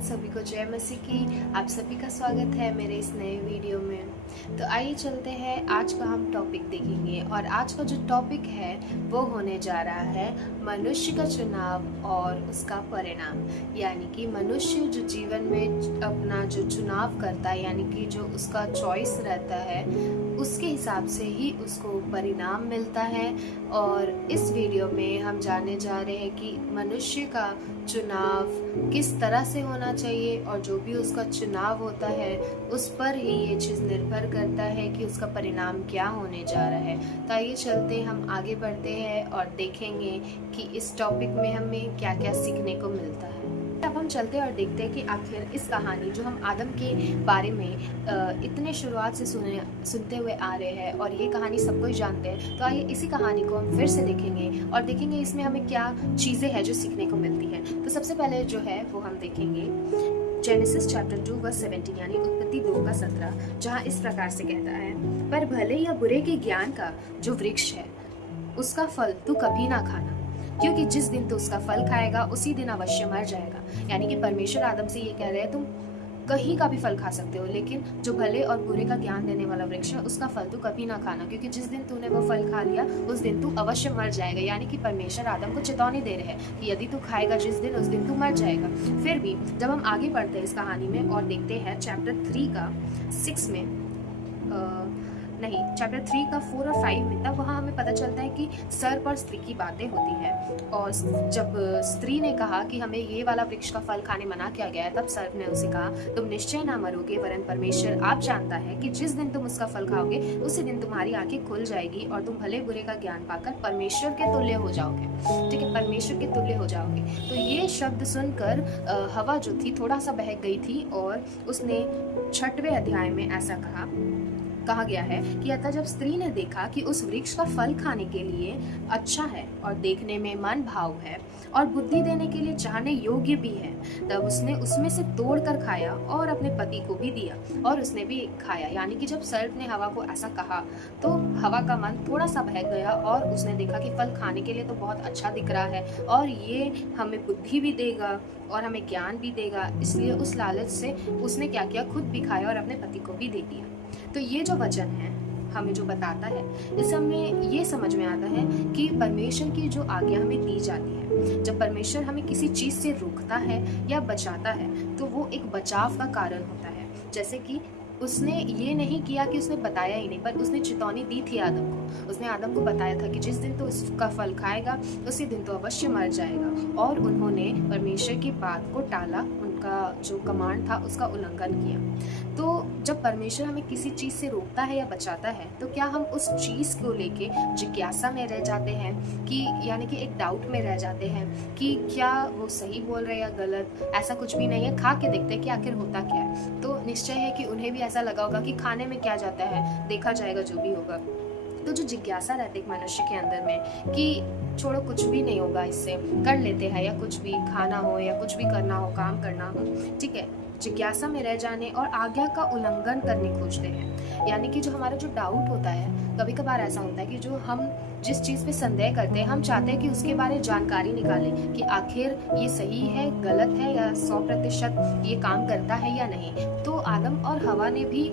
Friends, सभी को जय मसीह की। आप सभी का स्वागत है मेरे इस नए वीडियो में। तो आइए चलते हैं, आज का हम टॉपिक देखेंगे और आज का जो टॉपिक है वो होने जा रहा है मनुष्य का चुनाव और उसका परिणाम। यानी कि मनुष्य जो जीवन में अपना जो चुनाव करता है, यानी कि जो उसका चॉइस रहता है, उसके हिसाब से ही उसको परिणाम मिलता है। और इस वीडियो में हम जानने जा रहे हैं कि मनुष्य का चुनाव किस तरह से होना चाहिए और जो भी उसका चुनाव होता है उस पर ही ये चीज़ निर्भर करता है कि उसका परिणाम क्या होने जा रहा है। तो आइए चलते हैं, हम आगे बढ़ते हैं और देखेंगे कि इस टॉपिक में हमें क्या क्या सीखने को मिलता है। अब हम चलते हैं और देखते हैं कि आखिर इस कहानी जो हम आदम के बारे में इतने शुरुआत से सुनते हुए आ रहे हैं और ये कहानी सब कोई जानते हैं, तो आइए इसी कहानी को हम फिर से देखेंगे और देखेंगे इसमें हमें क्या चीज़ें हैं जो सीखने को मिलती है। तो सबसे पहले जो है वो हम देखेंगे जेनेसिस चैप्टर 2 वर्स 17 यानी उत्पत्ति 2 का 17, जहाँ इस प्रकार से कहता है, पर भले या बुरे के ज्ञान का जो वृक्ष है उसका फल तू कभी ना खाना, क्योंकि जिस दिन तू उसका फल खाएगा उसी दिन अवश्य मर जाएगा। यानी कि परमेश्वर आदम से ये कह रहे हैं, तुम कहीं का भी फल खा सकते हो, लेकिन जो भले और बुरे का ज्ञान देने वाला वृक्ष है उसका फल तू कभी ना खाना, क्योंकि जिस दिन तूने वो फल खा लिया उस दिन तू अवश्य मर जाएगा। यानी कि परमेश्वर आदम को चेतावनी दे रहे हैं कि यदि तू खाएगा जिस दिन, उस दिन तू मर जाएगा। फिर भी जब हम आगे बढ़ते हैं इस कहानी में और देखते हैं चैप्टर 3 का 6 में चैप्टर 3 का 4 और 5 में, तब वहाँ हमें पता चलता है कि सर्प और स्त्री की बातें होती है। और जब स्त्री ने कहा कि हमें ये वाला वृक्ष का फल खाने मना किया गया है, तब सर्प ने उसे कहा, तुम निश्चय ना मरोगे, वरन परमेश्वर आप जानता है कि जिस दिन तुम उसका फल खाओगे उसी दिन तुम्हारी आंखें खुल जाएगी और तुम भले बुरे का ज्ञान पाकर परमेश्वर के तुल्य हो जाओगे। ठीक है, परमेश्वर के तुल्य हो जाओगे। तो ये शब्द सुनकर हवा जो थी थोड़ा सा बहक गई थी और उसने 6वें अध्याय में ऐसा कहा गया है कि अतः जब स्त्री ने देखा कि उस वृक्ष का फल खाने के लिए अच्छा है और देखने में मन भाव है और बुद्धि देने के लिए चाहने योग्य भी है, तब उसने उसमें से तोड़कर खाया और अपने पति को भी दिया और उसने भी खाया। यानी कि जब सर्प ने हवा को ऐसा कहा तो हवा का मन थोड़ा सा बहक गया और उसने देखा कि फल खाने के लिए तो बहुत अच्छा दिख रहा है और ये हमें बुद्धि भी देगा और हमें ज्ञान भी देगा, इसलिए उस लालच से उसने क्या किया, खुद भी खाया और अपने पति को भी दे दिया। तो ये जो वचन है हमें जो बताता है, इससे हमें ये समझ में आता है कि परमेश्वर की जो आज्ञा हमें दी जाती है, जब परमेश्वर हमें किसी चीज़ से रोकता है या बचाता है तो वो एक बचाव का कारण होता है। जैसे कि उसने ये नहीं किया कि उसने बताया ही नहीं, पर उसने चेतावनी दी थी आदम को। उसने आदम को बताया था कि जिस दिन तो उसका फल खाएगा उसी दिन तो अवश्य मर जाएगा, और उन्होंने परमेश्वर की बात को टाला, उनका जो कमांड था उसका उल्लंघन किया। तो जब परमेश्वर हमें किसी चीज़ से रोकता है या बचाता है तो क्या हम उस चीज़ को लेके जिज्ञासा में रह जाते हैं कि यानी कि एक डाउट में रह जाते हैं कि क्या वो सही बोल रहे हैं या गलत? ऐसा कुछ भी नहीं है, खा के देखते हैं कि आखिर होता क्या है। तो निश्चय है कि उन्हें भी ऐसा लगा होगा कि खाने में क्या जाता है, देखा जाएगा जो भी होगा। तो जो जिज्ञासा रहती है मनुष्य के अंदर में कि छोड़ो कुछ भी नहीं होगा, इससे कर लेते हैं, या कुछ भी खाना हो या कुछ भी करना हो, काम करना हो, ठीक है, जिज्ञासा में रह जाने और आज्ञा का उल्लंघन करने खोजते हैं। यानी कि जो हमारा जो डाउट होता है, कभी कभार ऐसा होता है कि जो हम जिस चीज़ पे संदेह करते हैं, हम चाहते हैं कि उसके बारे में जानकारी निकालें कि आखिर ये सही है, गलत है, या 100% ये काम करता है या नहीं। तो आदम और हवा ने भी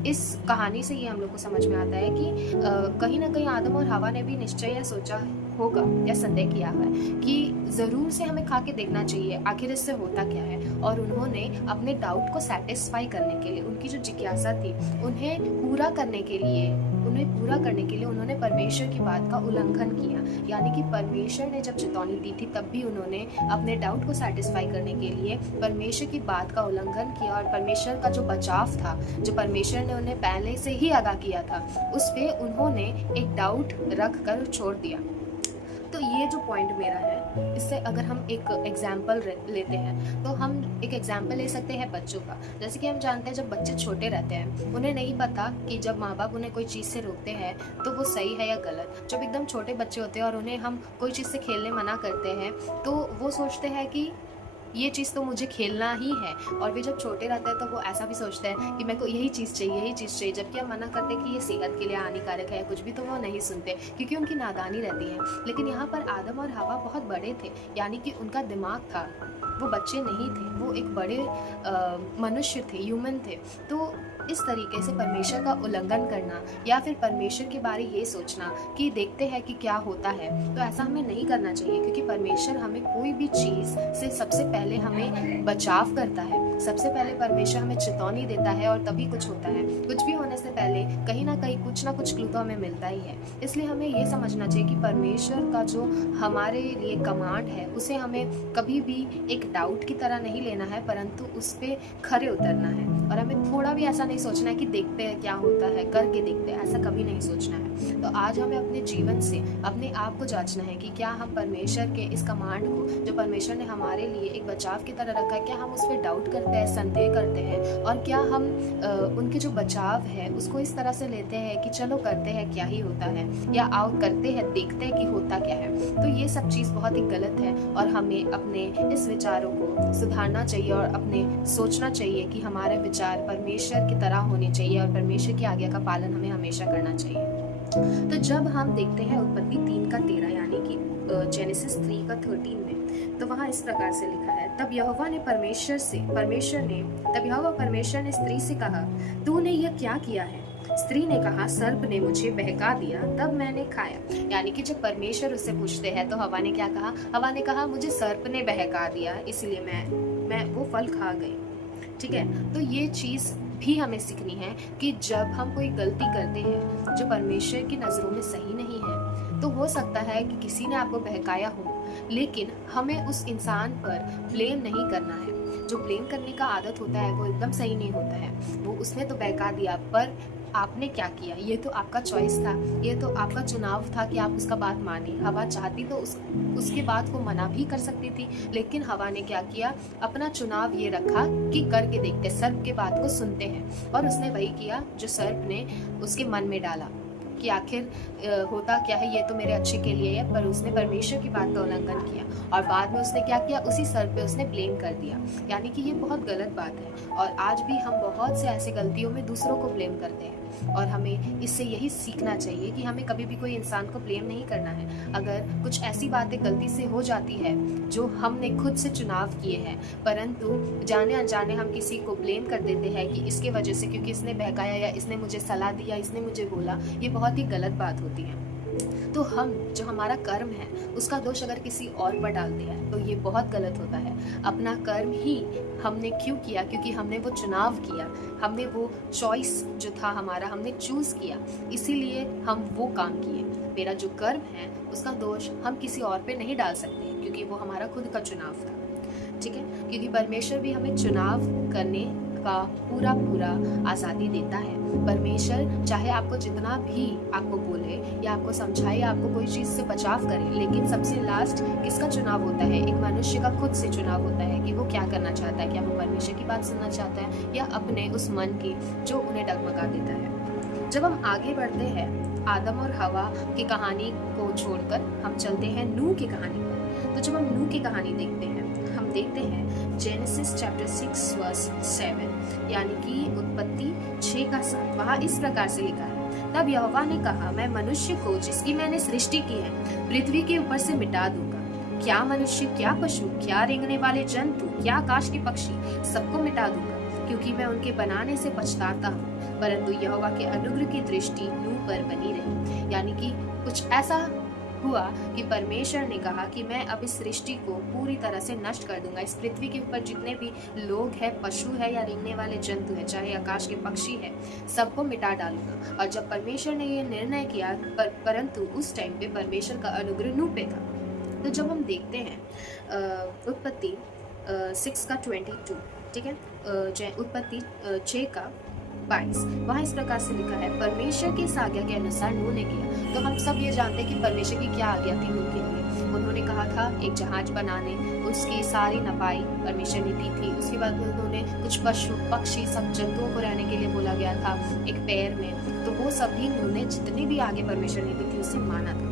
इस कहानी से ये हम लोग को समझ में आता है कि कहीं ना कहीं आदम और हवा ने भी निश्चय या सोचा होगा या संदेह किया है कि ज़रूर से हमें खा के देखना चाहिए आखिर इससे होता क्या है। और उन्होंने अपने डाउट को सेटिस्फाई करने के लिए, उनकी जो जिज्ञासा थी उन्हें पूरा करने के लिए उन्होंने परमेश्वर की बात का उल्लंघन किया। यानी कि परमेश्वर ने जब चेतावनी दी थी तब भी उन्होंने अपने डाउट को सेटिस्फाई करने के लिए परमेश्वर की बात का उल्लंघन किया, और परमेश्वर का जो बचाव था, जो परमेश्वर ने उन्हें पहले से ही आगाह किया था, उस पे उन्होंने एक डाउट रख कर छोड़ दिया। तो ये जो पॉइंट मेरा है, इससे अगर हम एक एग्जाम्पल लेते हैं तो हम एक एग्जाम्पल ले सकते हैं बच्चों का। जैसे कि हम जानते हैं जब बच्चे छोटे रहते हैं उन्हें नहीं पता कि जब माँ बाप उन्हें कोई चीज़ से रोकते हैं तो वो सही है या गलत। जब एकदम छोटे बच्चे होते हैं और उन्हें हम कोई चीज़ से खेलने मना करते हैं तो वो सोचते हैं कि ये चीज़ तो मुझे खेलना ही है। और वे जब छोटे रहते हैं तो वो ऐसा भी सोचते हैं कि मेरे को यही चीज़ चाहिए, यही चीज़ चाहिए, जबकि हम मना करते हैं कि ये सेहत के लिए हानिकारक है कुछ भी, तो वो नहीं सुनते क्योंकि उनकी नादानी रहती है। लेकिन यहाँ पर आदम और हवा बहुत बड़े थे, यानी कि उनका दिमाग था, वो बच्चे नहीं थे, वो एक बड़े मनुष्य थे, ह्यूमन थे। तो इस तरीके से परमेश्वर का उल्लंघन करना या फिर परमेश्वर के बारे ये सोचना कि देखते हैं कि क्या होता है, तो ऐसा हमें नहीं करना चाहिए, क्योंकि परमेश्वर हमें कोई भी चीज़ से सबसे पहले हमें बचाव करता है। सबसे पहले परमेश्वर हमें चेतावनी देता है और तभी कुछ होता है। कुछ भी होने से पहले कहीं ना कहीं कुछ ना कुछ क्लू तो हमें मिलता ही है। इसलिए हमें ये समझना चाहिए कि परमेश्वर का जो हमारे लिए कमांड है उसे हमें कभी भी एक डाउट की तरह नहीं लेना है, परंतु उस पर खरे उतरना है। और हमें थोड़ा भी ऐसा नहीं सोचना है कि देखते हैं क्या होता है, करके देखते हैं, ऐसा कभी नहीं सोचना है। तो आज हमें अपने जीवन से अपने आप को जांचना है कि क्या हम परमेश्वर के इस कमांड को जो परमेश्वर ने हमारे लिए एक बचाव की तरह रखा है, क्या हम उस पर डाउट करते हैं, संदेह करते हैं, और क्या हम उनके जो बचाव है उसको इस तरह से लेते हैं कि चलो करते हैं क्या ही होता है, या आओ करते हैं देखते हैं कि होता क्या है। तो ये सब चीज़ बहुत ही गलत है और हमें अपने इस विचारों को सुधारना चाहिए और अपने सोचना चाहिए कि हमारे विचार परमेश्वर की तरह होने चाहिए और परमेश्वर की आज्ञा का पालन हमें हमेशा करना चाहिए। तो जब हम देखते हैं उत्पत्ति 3:13 यानी कि जेनेसिस 3:13 में, तो वहाँ इस प्रकार से लिखा है, तब यहोवा परमेश्वर ने स्त्री से कहा, तूने यह क्या किया है? स्त्री ने कहा, सर्प ने मुझे बहका दिया, तब मैंने खाया। यानी कि जब परमेश्वर उससे पूछते हैं तो हवा ने क्या कहा? हवा ने कहा, मुझे सर्प ने बहका दिया, इसलिए मैं वो फल खा गई। ठीक है, तो ये चीज़ भी हमें सीखनी है कि जब हम कोई गलती करते हैं जो परमेश्वर की नज़रों में सही नहीं है, तो हो सकता है कि किसी ने आपको बहकाया हो, लेकिन हमें उस इंसान पर ब्लेम नहीं करना है। जो ब्लेम करने का आदत होता है वो एकदम सही नहीं होता है। वो उसने तो बहका दिया, पर आपने क्या किया, ये तो आपका चॉइस था, ये तो आपका चुनाव था कि आप उसका बात माने। हवा चाहती तो उसके बात को मना भी कर सकती थी, लेकिन हवा ने क्या किया, अपना चुनाव ये रखा कि करके देखते, सर्प के बात को सुनते हैं। और उसने वही किया जो सर्प ने उसके मन में डाला कि आखिर होता क्या है, ये तो मेरे अच्छे के लिए है, पर उसने परमेश्वर की बात का उल्लंघन किया और बाद में उसने क्या किया, उसी सर्प पे उसने ब्लेम कर दिया। यानी कि ये बहुत गलत बात है और आज भी हम बहुत से ऐसी गलतियों में दूसरों को ब्लेम करते हैं और हमें इससे यही सीखना चाहिए कि हमें कभी भी कोई इंसान को ब्लेम नहीं करना है। अगर कुछ ऐसी बातें गलती से हो जाती है जो हमने खुद से चुनाव किए हैं, परंतु जाने अनजाने हम किसी को ब्लेम कर देते हैं कि इसके वजह से, क्योंकि इसने बहकाया या इसने मुझे सलाह दिया, इसने मुझे बोला, ये बहुत ही गलत बात होती है। तो हम जो हमारा कर्म है उसका दोष अगर किसी और पर डालते हैं तो ये बहुत गलत होता है। अपना कर्म ही हमने क्यों किया? क्योंकि हमने वो चुनाव किया, हमने वो चॉइस जो था हमारा, हमने चूज़ किया, इसीलिए हम वो काम किए। मेरा जो कर्म है उसका दोष हम किसी और पे नहीं डाल सकते, क्योंकि वो हमारा खुद का चुनाव था। ठीक है, क्योंकि परमेश्वर भी हमें चुनाव करने का पूरा आज़ादी देता है। परमेश्वर चाहे आपको जितना भी आपको बोले या आपको समझाए या आपको कोई चीज़ से बचाव करे, लेकिन सबसे लास्ट किसका चुनाव होता है? एक मनुष्य का खुद से चुनाव होता है कि वो क्या करना चाहता है। क्या वो परमेश्वर की बात सुनना चाहता है या अपने उस मन की जो उन्हें डगमगा देता है। जब हम आगे बढ़ते हैं आदम और हवा की कहानी को छोड़कर हम चलते हैं नूह की कहानी पर। तो जब हम नूह की कहानी देखते हैं, हम देखते हैं जेनेसिस चैप्टर 6 वर्स 7 यानी कि उत्पत्ति 6:7। वहाँ इस प्रकार से लिखा है, तब यहोवा ने कहा, मैं मनुष्य को जिसकी मैंने सृष्टि की है पृथ्वी के ऊपर से मिटा दूंगा। क्या मनुष्य, क्या पशु, क्या रेंगने वाले जंतु, क्या आकाश के पक्षी, सबको मिटा दूंगा, क्योंकि मैं उनके बनाने से पछताता हूँ। परंतु यहोवा के अनुग्रह की दृष्टि नूह पर बनी रही। यानी कि कुछ ऐसा हुआ कि परमेश्वर ने कहा कि मैं अब इस सृष्टि को पूरी तरह से नष्ट कर दूंगा। इस पृथ्वी के ऊपर जितने भी लोग हैं, पशु है या रेंगने वाले जंतु है, चाहे आकाश के पक्षी है, सबको मिटा डालूंगा। और जब परमेश्वर ने ये निर्णय किया, परंतु उस टाइम पे परमेश्वर का अनुग्रह नूह पे था। तो जब हम देखते हैं उत्पत्ति 6:22, ठीक है, उत्पत्ति 6:22, वहाँ इस प्रकार से लिखा है, परमेश्वर की इस आज्ञा के अनुसार नूह ने किया। तो हम सब ये जानते हैं कि परमेश्वर की क्या आज्ञा थी नूह के लिए। उन्होंने कहा था एक जहाज बनाने, उसकी सारी नपाई परमेश्वर ने दी थी। उसके बाद उन्होंने कुछ पशु पक्षी सब जंतुओं को रहने के लिए बोला गया था एक पैर में। तो वो सभी नूह ने जितनी भी आगे परमेश्वर ने दी थी उसे माना था।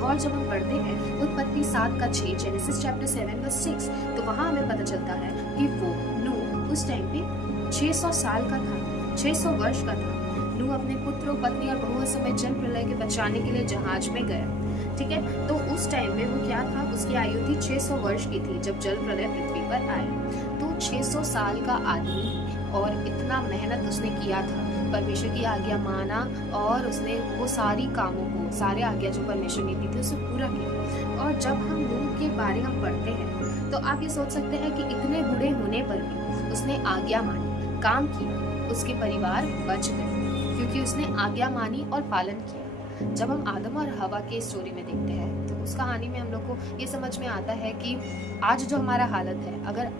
और जब हम पढ़ते हैं उत्पत्ति 7:6 जेनेसिस चैप्टर 7:6, तो वहाँ हमें पता चलता है कि वो नूह उस टाइम पे 600 साल का था, 600 वर्ष का था। नूह अपने पुत्र, पत्नी और बहुओं समेत जल प्रलय के बचाने के लिए जहाज में गया। ठीक है, तो उस टाइम में वो क्या था, उसकी आयु थी 600 वर्ष की थी जब जल प्रलय पृथ्वी पर आया। तो 600 साल का आदमी, और इतना मेहनत उसने किया था, परमेश्वर की आज्ञा माना और उसने वो सारी कामों को, सारे आज्ञा जो परमेश्वर ने दी थी उसे पूरा किया। और जब हम नूह के बारे हम पढ़ते हैं तो आप ये सोच सकते हैं कि इतने बूढ़े होने पर भी उसने आज्ञा मानी, काम किया, उसके परिवार बच गए क्योंकि उसने आज्ञा मानी और पालन किया। जब हम आदम और हवा के स्टोरी में देखते हैं तो उस कहानी में हम लोग को ये समझ में आता है कि आज जो हमारा हालत है, अगर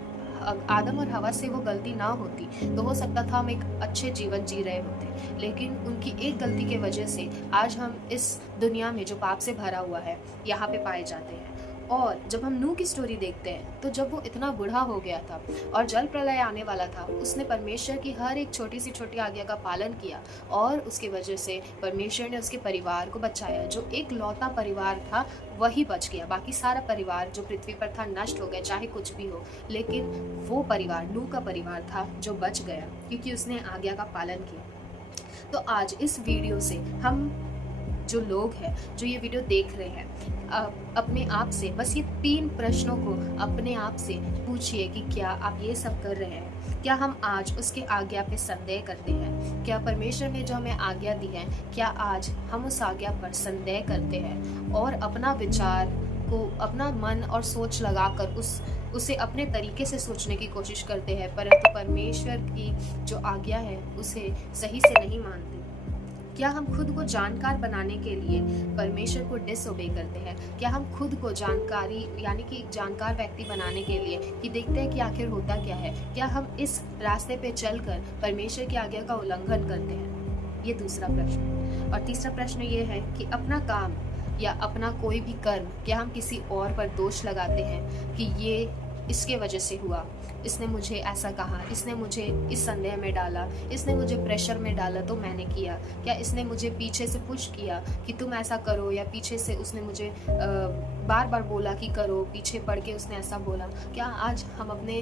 आदम और हवा से वो गलती ना होती तो हो सकता था हम एक अच्छे जीवन जी रहे होते, लेकिन उनकी एक गलती के वजह से आज हम इस दुनिया में जो पाप से भरा हुआ है यहाँ पे पाए जाते हैं। और जब हम नूह की स्टोरी देखते हैं तो जब वो इतना बूढ़ा हो गया था और जल प्रलय आने वाला था, उसने परमेश्वर की हर एक छोटी सी छोटी आज्ञा का पालन किया और उसकी वजह से परमेश्वर ने उसके परिवार को बचाया। जो एक लौता परिवार था वही बच गया, बाकी सारा परिवार जो पृथ्वी पर था नष्ट हो गया, चाहे कुछ भी हो, लेकिन वो परिवार, नूह का परिवार था जो बच गया क्योंकि उसने आज्ञा का पालन किया। तो आज इस वीडियो से हम जो लोग हैं जो ये वीडियो देख रहे हैं, अपने आप से बस ये 3 प्रश्नों को अपने आप से पूछिए कि क्या आप ये सब कर रहे हैं? क्या हम आज उसके आज्ञा पे संदेह करते हैं? क्या परमेश्वर ने जो हमें आज्ञा दी है, क्या आज हम उस आज्ञा पर संदेह करते हैं और अपना विचार को, अपना मन और सोच लगाकर उसे अपने तरीके से सोचने की कोशिश करते हैं, परंतु परमेश्वर की जो आज्ञा है उसे सही से नहीं मानते? क्या हम खुद को जानकार बनाने के लिए परमेश्वर को डिसओबे करते हैं? क्या हम खुद को जानकारी यानी कि एक जानकार व्यक्ति बनाने के लिए कि देखते हैं कि आखिर होता क्या है, क्या हम इस रास्ते पे चलकर परमेश्वर की आज्ञा का उल्लंघन करते हैं? ये दूसरा प्रश्न। और तीसरा प्रश्न ये है कि अपना काम या अपना कोई भी कर्म क्या हम किसी और पर दोष लगाते हैं कि ये इसके वजह से हुआ, इसने मुझे ऐसा कहा, इसने मुझे इस संदेह में डाला, इसने मुझे प्रेशर में डाला तो मैंने किया, क्या इसने मुझे पीछे से पुश किया कि तुम ऐसा करो, या पीछे से उसने मुझे बार बार बोला कि करो, पीछे पड़ के उसने ऐसा बोला? क्या आज हम अपने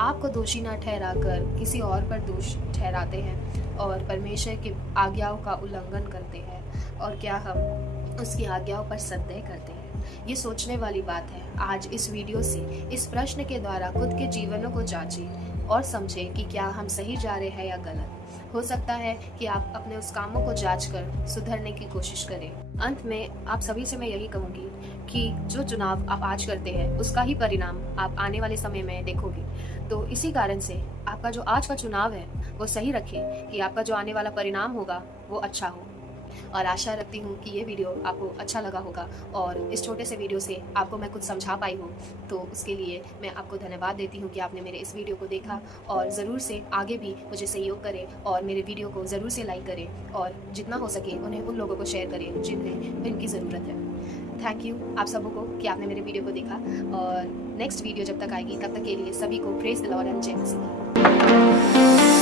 आप को दोषी ना ठहरा कर किसी और पर दोष ठहराते हैं और परमेश्वर की आज्ञाओं का उल्लंघन करते हैं? और क्या हम उसकी आज्ञाओं पर संदेह करते हैं? ये सोचने वाली बात है। आज इस वीडियो से इस प्रश्न के द्वारा खुद के जीवनों को जांचें और समझें कि क्या हम सही जा रहे हैं या गलत। हो सकता है कि आप अपने उस कामों को जांच कर सुधरने की कोशिश करें। अंत में आप सभी से मैं यही कहूँगी कि जो चुनाव आप आज करते हैं उसका ही परिणाम आप आने वाले समय में देखोगे। तो इसी कारण से आपका जो आज का चुनाव है वो सही रखें कि आपका जो आने वाला परिणाम होगा वो अच्छा हो। और आशा रखती हूँ कि ये वीडियो आपको अच्छा लगा होगा और इस छोटे से वीडियो से आपको मैं कुछ समझा पाई हूँ, तो उसके लिए मैं आपको धन्यवाद देती हूँ कि आपने मेरे इस वीडियो को देखा। और ज़रूर से आगे भी मुझे सहयोग करें और मेरे वीडियो को ज़रूर से लाइक करें और जितना हो सके उन्हें उन लोगों को शेयर करें जिन्हें इनकी ज़रूरत है। थैंक यू आप सबों को कि आपने मेरे वीडियो को देखा, और नेक्स्ट वीडियो जब तक आएगी तब तक के लिए सभी को प्रेज़ द लॉर्ड एंड जय मसीह।